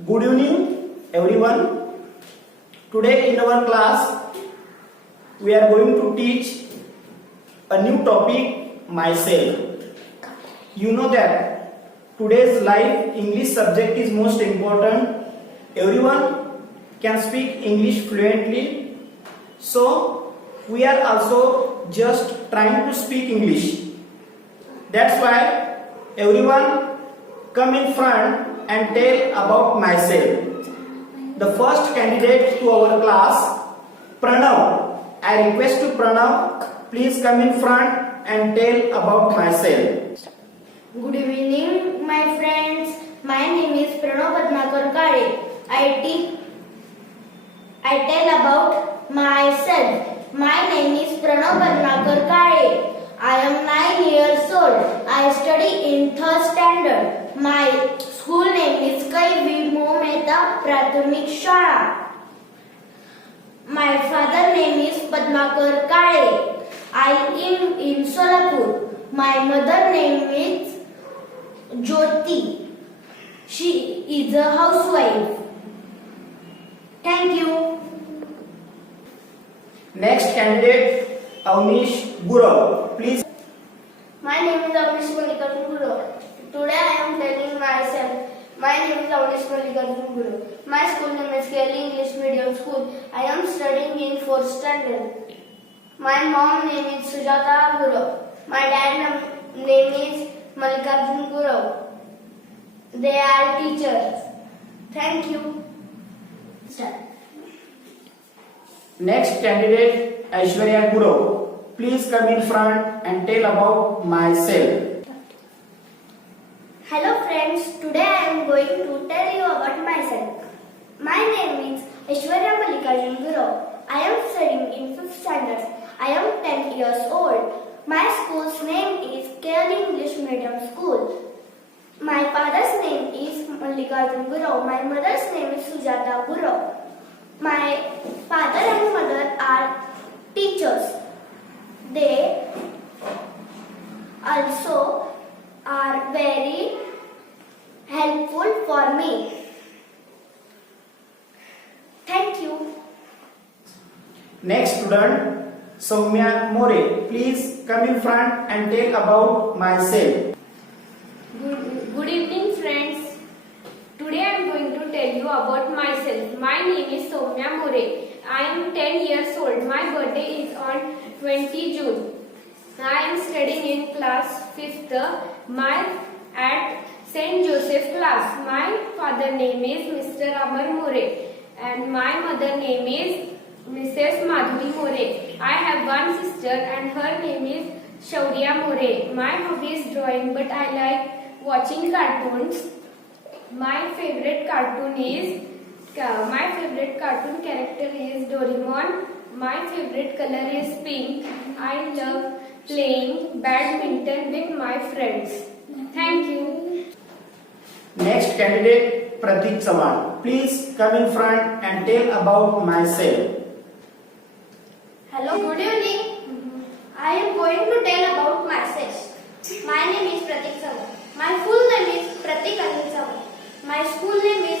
Good evening everyone. Today in our class we are going to teach a new topic, myself. You know that today's life English subject is most important. Everyone can speak English fluently. So we are also just trying to speak English. That's why everyone come in front and tell about myself. The first candidate to our class, Pranav. I request to Pranav, please come in front and tell about myself. Good evening, my friends. My name is Pranav Padmakar Kale. I tell about myself. My name is Pranav Padmakar Kale. I am 9 years old. I study in 3rd standard. My school name is Kai Mehta Prathamik Shala. My father name is Padmakar Kale. I am in Solapur. My mother name is Jyoti. She is a housewife. Thank you. Next candidate, Avnish Gurav. Please. My name is Avnish Mallikarjun Guru. Today I am telling myself. My name is Avnish Mallikarjun Guru. My school name is Kelly English Medium School. I am studying in 4th standard. My mom name is Sujata Guru. My dad name is Mallikarjun Guru. They are teachers. Thank you. Start. Next candidate, Aishwarya Gurav. Please come in front and tell about myself. Hello friends, today I am going to tell you about myself. My name is Aishwarya Mallikarjun Guru. I am studying in 5th standard. I am 10 years old. My school's name is Kelly English Medium School. My father's name is Mallikarjun Guru. My mother's name is Sujata Guru. My father and mother are teachers. They also are very helpful for me. Thank you. Next student, Soumya More. Please come in front and tell about myself. Good evening friends. Today I am going to tell you about myself. My name is Soumya More. I am 10 years old. My birthday is on 20 June. I am studying in class 5th at St. Joseph class. My father name is Mr. Amar More and my mother name is Mrs. Madhuri More. I have one sister and her name is Shaurya More. My hobby is drawing, but I like watching cartoons. My favorite cartoon character is Doraemon. My favorite color is pink. I love playing badminton with my friends. Thank you. Next candidate, Pratik Sawan. Please come in front and tell about myself. Hello, good evening. I am going to tell about myself. My name is Pratik Sawan. My full name is Pratik Anil Sawan. My school name is